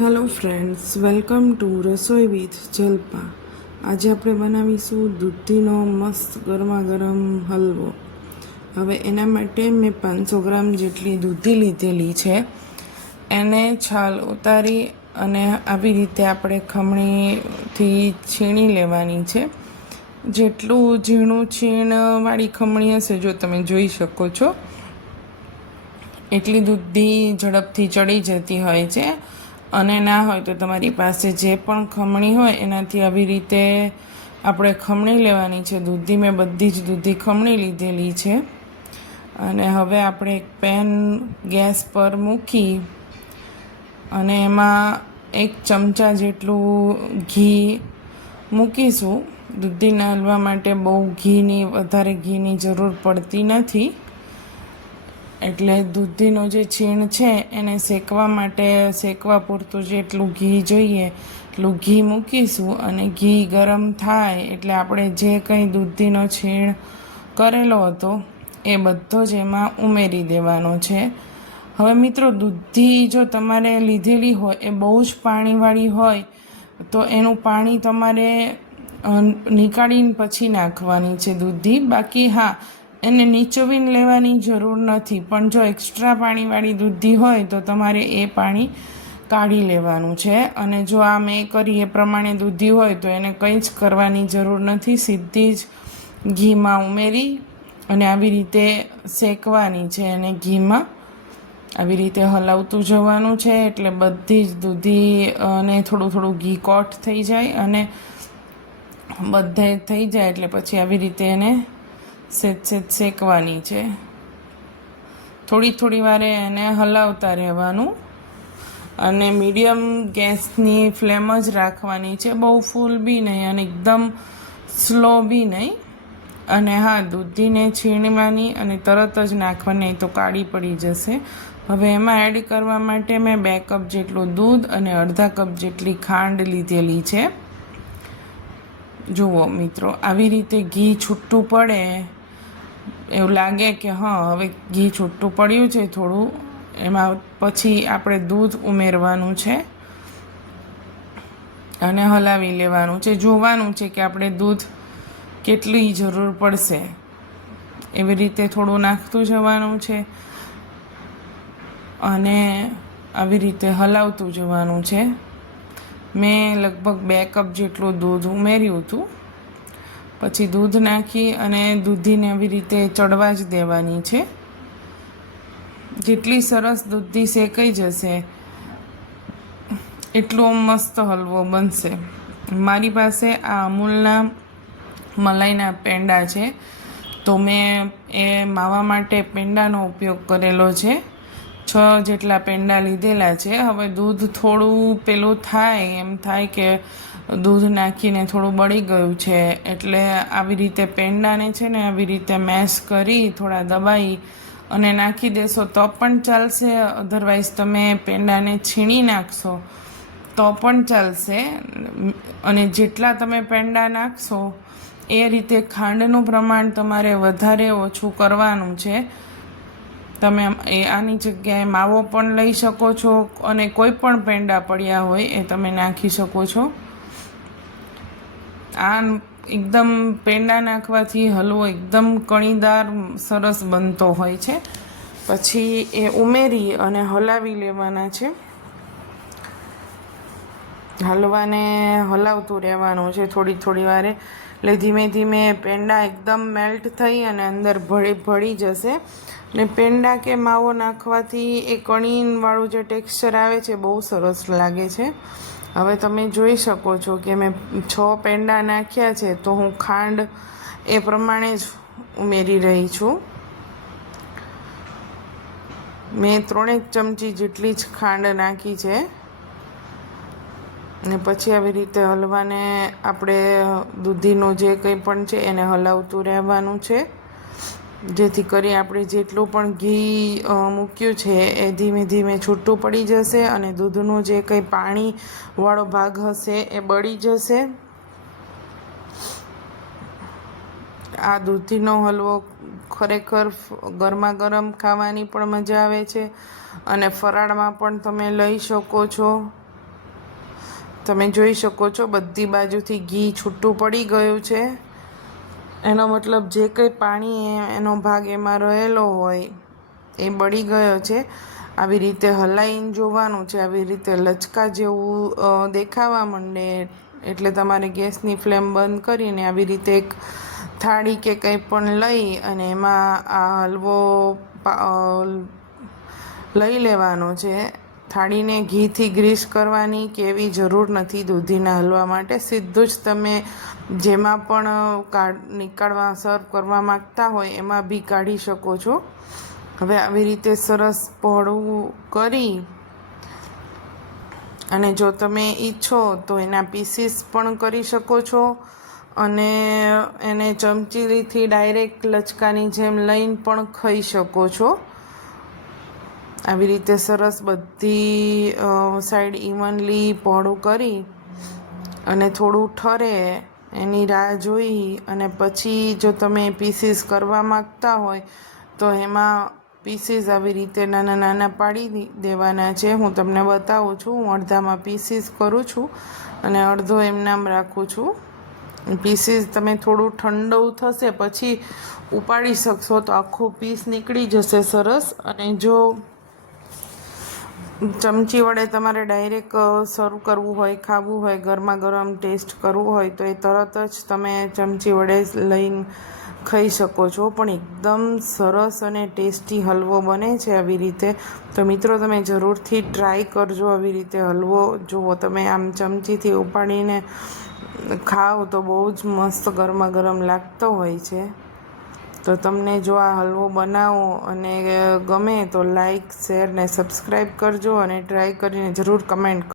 Hello friends welcome to રસોઈ with Jalpa આજે આપણે બનાવીશું દૂધીનો મસ્ત ગરમા ગરમ હલવો. હવે એના માટે મેં પાંચસો ગ્રામ જેટલી દૂધી લીધેલી છે. એને છાલ ઉતારી અને આવી રીતે આપણે ખમણીથી છીણી લેવાની છે. જેટલું ઝીણું છીણવાળી ખમણી હશે, જો તમે જોઈ શકો છો, એટલી દૂધી ઝડપથી ચડી જતી હોય છે. અને ના હોય તો તમારી પાસે જે પણ ખમણી હોય, એનાથી આવી રીતે આપણે ખમણી લેવાની છે. દૂધી મેં બધી જ દૂધી ખમણી લીધેલી છે. અને હવે આપણે એક પેન ગેસ પર મૂકી અને એમાં એક ચમચા જેટલું ઘી મૂકીશું. દૂધી હલવા માટે બહુ ઘીની, વધારે ઘીની જરૂર પડતી નથી. એટલે દૂધીનો જે છીણ છે એને શેકવા માટે શેકવા પૂરતું જેટલું ઘી જોઈએ, એટલું ઘી મૂકીશું અને ઘી ગરમ થાય એટલે આપણે જે કંઈ દૂધીનો છીણ કરેલો હતો એ બધો જ એમાં ઉમેરી દેવાનો છે. હવે મિત્રો, દૂધી જો તમારે લીધેલી હોય, એ બહુ જ પાણીવાળી હોય, તો એનું પાણી તમારે નીકાળીને પછી નાખવાની છે દૂધી. બાકી હા એને નીચોવીને લેવાની જરૂર નથી. પણ જો એક્સ્ટ્રા પાણીવાળી દૂધી હોય તો તમારે એ પાણી કાઢી લેવાનું છે. અને જો આ મેં કરી એ પ્રમાણે દૂધી હોય તો એને કંઈ જ કરવાની જરૂર નથી. સીધી જ ઘીમાં ઉમેરી અને આવી રીતે શેકવાની છે અને ઘીમાં આવી રીતે હલાવતું જવાનું છે. એટલે બધી જ દૂધી અને થોડું થોડું ઘી કોટ થઈ જાય અને બધે થઈ જાય. એટલે પછી આવી રીતે એને સેજ સેજ શેકવાની છે. થોડી થોડી વારે એને હલાવતા રહેવાનું. અને મીડિયમ ગેસની ફ્લેમ જ રાખવાની છે. બહુ ફૂલ બી નહીં અને એકદમ સ્લો બી નહીં. અને હા, દૂધીને છીણવાની અને તરત જ નાખવાની તો કાળી પડી જશે. હવે એમાં એડ કરવા માટે મેં બે કપ જેટલું દૂધ અને અડધા કપ જેટલી ખાંડ લીધેલી છે. જુઓ મિત્રો, આવી રીતે ઘી છૂટું પડે એવું લાગે કે હા, હવે ઘી છૂટું પડ્યું છે થોડું. એમાં પછી આપણે દૂધ ઉમેરવાનું છે અને હલાવી લેવાનું છે. જોવાનું છે કે આપણે દૂધ કેટલી જરૂર પડશે. એવી રીતે થોડું નાખતું જવાનું છે અને આવી રીતે હલાવતું જવાનું છે. મેં લગભગ બે કપ જેટલું દૂધ ઉમેર્યું હતું. પછી દૂધ નાખી અને દૂધીને આવી રીતે ચડવા જ દેવાની છે. જેટલી સરસ દૂધી શેકાઈ જશે, એટલો મસ્ત હલવો બનશે. મારી પાસે આ અમૂલના મલાઈના પેંડા છે, તો મેં એ માવા માટે પેંડાનો ઉપયોગ કરેલો છે. છ જેટલા પેંડા લીધેલા છે. હવે દૂધ થોડું પેલું થાય, એમ થાય કે દૂધ નાખીને થોડું બળી ગયું છે. એટલે આવી રીતે પેંડાને છે ને આવી રીતે મેશ કરી થોડા દબાઈ અને નાખી દેશો. તો પણ ચાલશે અધરવાઇઝ તમે પેંડાને છીણી નાખશો. તો પણ ચાલશે. અને જેટલા તમે પેંડા નાખશો, એ રીતે ખાંડનું પ્રમાણ તમારે વધારે ઓછું કરવાનું છે. તમે એ આની જગ્યાએ માવો પણ લઈ શકો છો અને કોઈ પણ પેંડા પડ્યા હોય એ તમે નાખી શકો છો. આ એકદમ પેંડા નાખવાથી હલવો એકદમ કણીદાર, સરસ બનતો હોય છે. પછી એ ઉમેરી અને હલાવી લેવાના છે. હલવાને હલાવતું રહેવાનું છે થોડી થોડી વારે. એટલે ધીમે ધીમે પેંડા એકદમ મેલ્ટ થઈ અને અંદર ભળી ભળી જશે. ને પેંડા કે માવો નાખવાથી એ કણીવાળું જે ટેક્સચર આવે છે બહુ સરસ લાગે છે. હવે તમે જોઈ શકો છો કે મેં છ પેંડા નાખ્યા છે તો હું ખાંડ એ પ્રમાણે જ ઉમેરી રહી છું. મેં ત્રણેક ચમચી જેટલી જ ખાંડ નાખી છે. ને પછી આવી રીતે હલવાને આપણે દૂધીનું જે કંઈ પણ છે એને હલાવતું રહેવાનું છે. જેથી કરી આપણે જેટલું પણ ઘી મૂક્યું છે એ ધીમે ધીમે છૂટું પડી જશે અને દૂધનું જે કંઈ પાણીવાળો ભાગ હશે એ બળી જશે. આ દૂધીનો હલવો ખરેખર ગરમા ગરમ ખાવાની પણ મજા આવે છે અને ફરાળમાં પણ તમે લઈ શકો છો. તમે જોઈ શકો છો, બધી બાજુથી ઘી છૂટું પડી ગયું છે. એનો મતલબ જે કંઈ પાણી એનો ભાગ એમાં રહેલો હોય, એ બળી ગયો છે. આવી રીતે હલાઈને જોવાનું છે, આવી રીતે લચકા જેવું દેખાવા માંડે, એટલે તમારે ગેસની ફ્લેમ બંધ કરીને આવી રીતે એક થાળી કે કંઈ પણ લઈ અને એમાં આ હલવો લઈ લેવાનો છે. થાળીને ઘીથી ગ્રીસ કરવાની કે એવી જરૂર નથી દૂધીના હલવા માટે. સીધું જ તમે જેમાં પણ કાઢ, નીકાળવા, સર્વ કરવા માંગતા હોય એમાં બી કાઢી શકો છો. હવે આવી રીતે સરસ પહોળું કરી અને જો તમે ઈચ્છો તો એના પીસીસ પણ કરી શકો છો અને એને ચમચીથી ડાયરેક્ટ લચકાની જેમ લઈને પણ ખાઈ શકો છો. આવી રીતે સરસ બધી સાઈડ ઇવનલી પહોળું કરી અને થોડું ઠરે એની રાહ જોઈ અને પછી જો તમે પીસીસ કરવા માગતા હોય તો એમાં પીસીસ આવી રીતે નાના નાના પાડી દેવાના છે. હું તમને બતાવું છું. હું અડધામાં પીસીસ કરું છું અને અડધો એમનામ રાખું છું. પીસીસ તમે થોડું ઠંડુ થશે પછી ઉપાડી શકશો તો આખો પીસ નીકળી જશે સરસ અને જો ચમચી વડે તમારે ડાયરેક્ટ સર્વ કરવું હોય, ખાવું હોય, ગરમા ગરમ ટેસ્ટ કરવું હોય, તો એ તરત જ તમે ચમચી વડે લઈને ખાઈ શકો છો. પણ એકદમ સરસ અને ટેસ્ટી હલવો બને છે આવી રીતે. તો મિત્રો, તમે જરૂરથી ટ્રાય કરજો આવી રીતે હલવો. જુઓ, તમે આમ ચમચીથી ઉપાડીને ખાઓ તો બહુ જ મસ્ત ગરમા ગરમ લાગતો હોય છે. તો તમને જો આ હલવો બનાવો અને ગમે તો લાઈક શેર ને સબસ્ક્રાઈબ કરજો અને ટ્રાય કરીને જરૂર કમેન્ટ